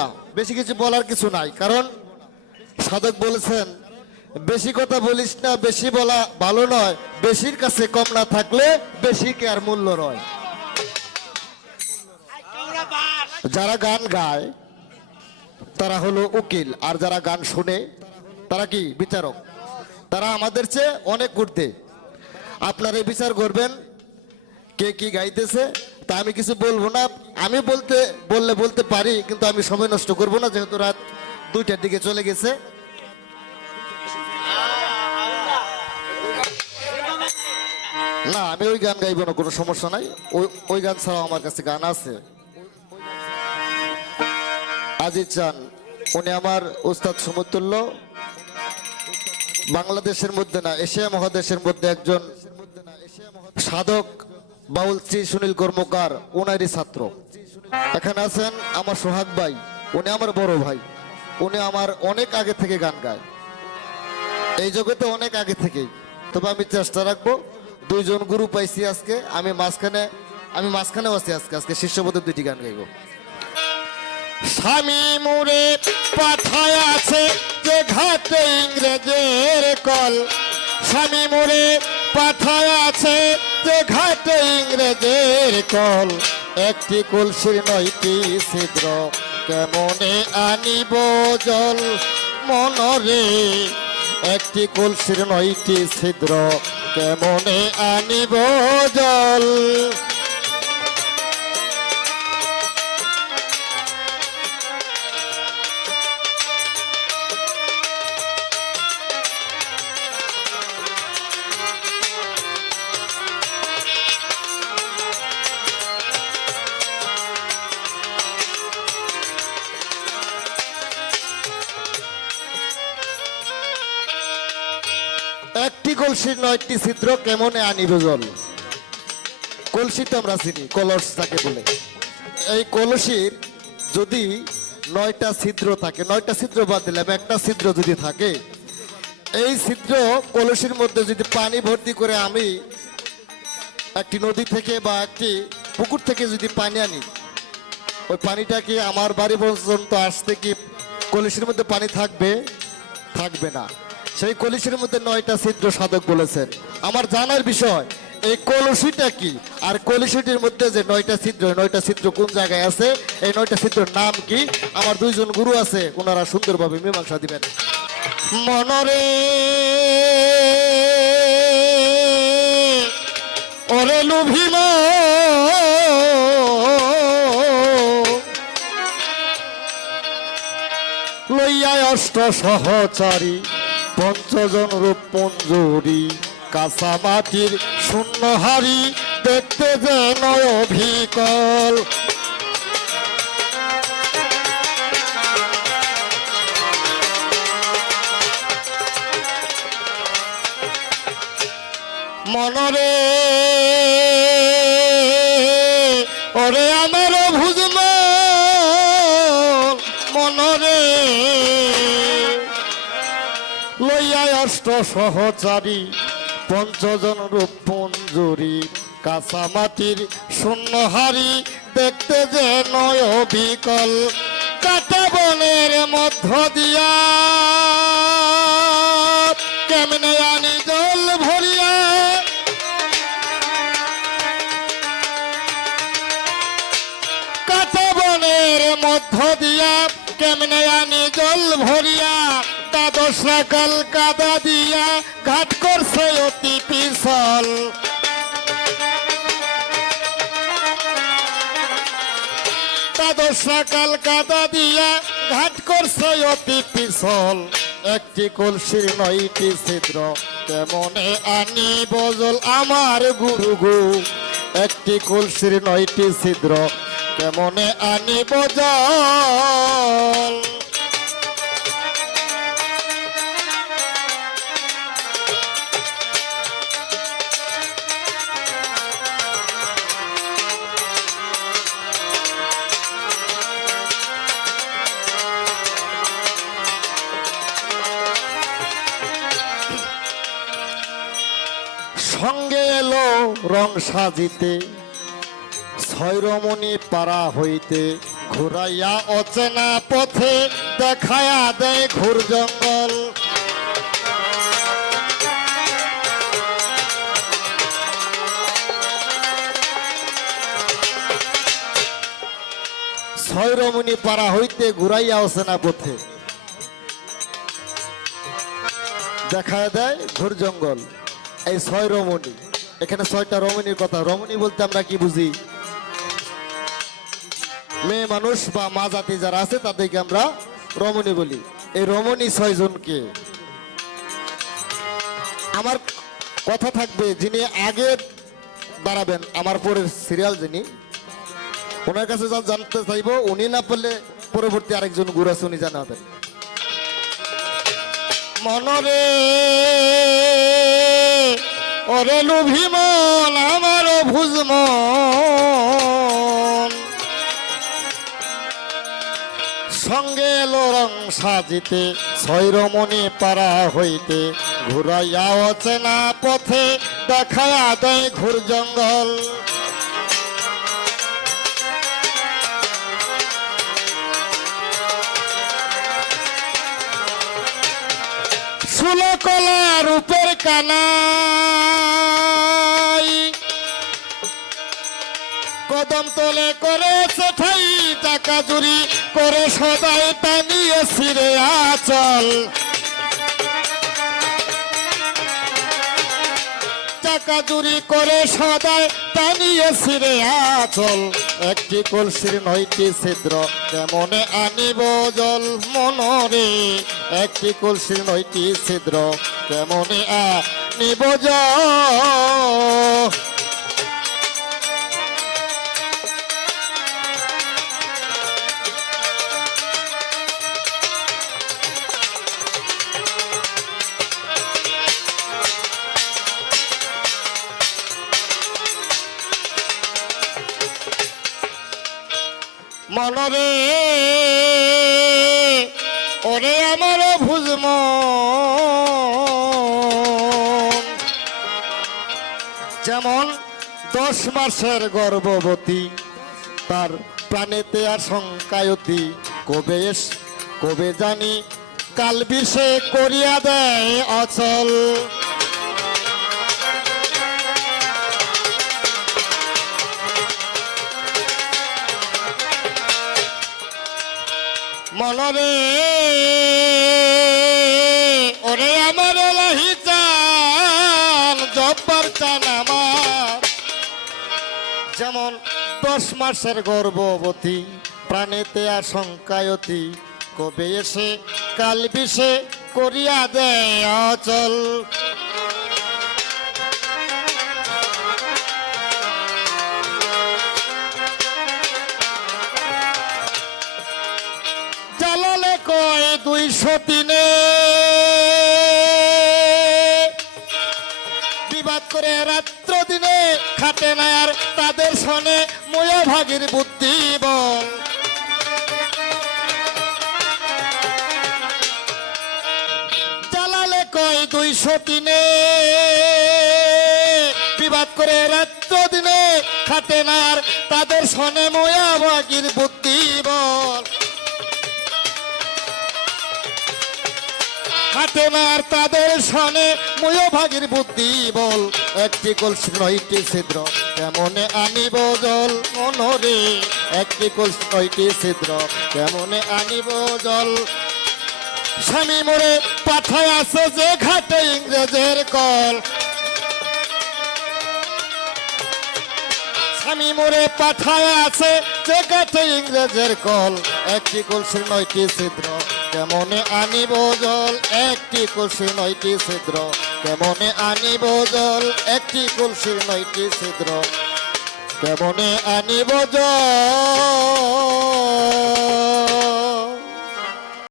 না, বেশি কিছু বলার কিছু নাই, কারণ সাধক বলেছেন বেশি কথা বলিস না, বেশি বলা ভালো নয়, বেশির কাছে কম না থাকলে বেশিকে আর মূল্য নয়। যারা গান গায় তারা হলো উকিল, আর যারা গান শুনে তারা কি বিচারক। তারা আমাদের চেয়ে অনেক ঊর্ধ্বে। আপনারা বিচার করবেন কে কি গাইতেছে, তা আমি কিছু বলবো না। আমি বলতে পারি, কিন্তু আমি সময় নষ্ট করব না, যেহেতু রাত 2টার দিকে চলে গেছে। না, আমি ওই গান গাইব না, কোনো সমস্যা নাই। ওই গান ছাড়াও আমার কাছে গান আছে। আজিজ চান, উনি আমার উস্তাদ সমতুল্য। বাংলাদেশের মধ্যে না, এশিয়া মহাদেশের মধ্যে একজন সাধক বাউল শ্রী সুনীল কর্মকার, ওনারই ছাত্র। এখানে আছেন আমার সোহাগ ভাই, উনি আমার বড় ভাই। উনি আমার অনেক আগে থেকে গান গায়, এই জগতে অনেক আগে থেকেই। তবে আমি চেষ্টা রাখবো, 2 জন গুরু পাইছি আজকে, আমি মাঝখানেও আছি আজকে শিষ্যপদের 2টি গান গাইব। স্বামী মুরে পাঠায় আছে যে ঘাটে ইংরেজের কল, স্বামী মুরে পাঠায় আছে যে ঘাটে ইংরেজের কল, একটি কলসির 9টি ছিদ্র কেমনে আনিব জল মনরে, একটি কলসির 9টি ছিদ্র কেমনে আনিব জল। একটি কলসির 9টি ছিদ্র কেমনে আনিব জল। কলসি তো আমরা চিনি, কলস তাকে বলে। এই কলসির যদি 9টা ছিদ্র থাকে, 9টা ছিদ্র বাদ দিলাম, একটা ছিদ্র যদি থাকে, এই ছিদ্র কলসির মধ্যে যদি পানি ভর্তি করে আমি একটি নদী থেকে বা একটি পুকুর থেকে যদি পানি আনি, ওই পানিটা কি আমার বাড়ি পর্যন্ত আসতে কি কলসির মধ্যে পানি থাকবে? থাকবে না। সেই কলসির মধ্যে 9টা ছিদ্র সাধক বলেছেন। আমার জানার বিষয় এই কলসিটা কি, আর কলসিটির মধ্যে যে 9টা ছিদ্র, 9টা ছিদ্র কোন জায়গায় আছে, এই 9টা ছিদ্রের নাম কি? আমার 2 জন গুরু আছে, ওনারা সুন্দরভাবে মীমাংসা দিবেন। মনরে ওরে লুভিল লইয়া অষ্ট সহচারী, 5 জন রূপ মঞ্জুরি, কাঁচা মাটির শূন্য হাড়ি, দেখতে যেন অভিকল। মনরে ওরে আমার ভুজল মনরে লইয়া অষ্ট সহচারী, 5 জন রূপ মঞ্জুরি, কাঁচা মাটির শূন্য হাড়ি, দেখতে যেন অবিকল। কাটা বনের মধ্য দিয়া কেমনে আনি জল ভরিয়া, কাটা বনের মধ্য দিয়া কেমনে আনি জল ভরিয়া, দ্বাদশ রাকাল কাদা দিয়া ঘাট করছে অতি পিছল। দ্বাদশ রাকাল কাদা দিয়া ঘাট করছে অতি পিছল, একটি কলসির 9টি ছিদ্র কেমনে আনি বজল আমার গুরু গো, একটি কলসির 9টি ছিদ্র কেমনে আনি বজল। সঙ্গে এলো রং সাজিতে, 6 রমণী পাড়া হইতে, ঘুরাইয়া অচেনা পথে দেখায়া দেয় ঘোর জঙ্গল। ছয় রমণী পাড়া হইতে ঘুরাইয়া অচেনা পথে দেখা দেয় ঘোর জঙ্গল। এই ছয় রমণী, এখানে ছয়টা রমণীর কথা। রমণী বলতে আমরা কি বুঝি? মেয়ে মানুষ বা মা জাতি যারা আছে তাদেরকে আমরা রমণী বলি। এই রমণী ছয়জনকে, আমার কথা থাকবে যিনি আগে দাঁড়াবেন আমার পরের সিরিয়াল, যিনি ওনার কাছে যা জানতে চাইবো, উনি না পারলে পরবর্তী আরেকজন গুরু আছে উনি জানাবেন। মনরে ওরে লুভিমন আমার ভুজমন, সঙ্গে এলো রং সাজিতে ছয় রমণী পাড়া হইতে ঘুরাইয়া অচেনা পথে দেখায়া দেয় ঘোর জঙ্গল। সুলকলা রূপের কানাই কদম তলে করেছে ঠাই, টাকা চুরি করে সদাই টানিয়ে ছিঁড়ে আচল। টাকা চুরি করে সদাই টানিয়ে ছিঁড়ে আচল। একটি কলসির নয়টি ছিদ্র কেমনে আনিব জল মনরে, একটি কলসির নয়টি ছিদ্র কেমনে আনিব জল। মনরে ওরে আমার ভুজমন, যেমন 10 মাসের গর্ভবতী তার প্রাণেতে আশঙ্কায়তী, কবে জানি কাল বিষে করিয়া দেয় অচল। মনরে ওরে আমার লাহি চান জব্বার চান আমার, যেমন 10 মাসের গর্ভবতী প্রাণেতে আশঙ্কায়তী, কবে এসে কাল বিষে করিয়া দেয় অচল। জালালে কয় 203 বিবাদ করে রাত্র দিনে খাটে না আর তাদের শোনে ময়া ভাগের বুদ্ধি বল। জালালে কয় 203 বিবাদ করে রাত্র দিনে খাটে না আর তাদের শোনে ময়া ভাগের বুদ্ধি বল। খাটে না আর তাদের শোনে ময় ভাগের বুদ্ধি বল। একটি কলসি 9টি ছিদ্র কেমনে আনিব জল মনরে, একটি কলসি 9টি ছিদ্র কেমনে আনিব জল। স্বামী মোরে পাঠায় আছে যে ঘাটে ইংরেজের কল, স্বামী মোরে পাঠায় আছে যে ঘাটে ইংরেজের কল। একটি কলসি 9টি ছিদ্র কেমনে আনিব জল, একটি কলসি 9টি ছিদ্র কেমনে আনিব জল, একটি কলসি 9টি ছিদ্র কেমনে আনিব জল।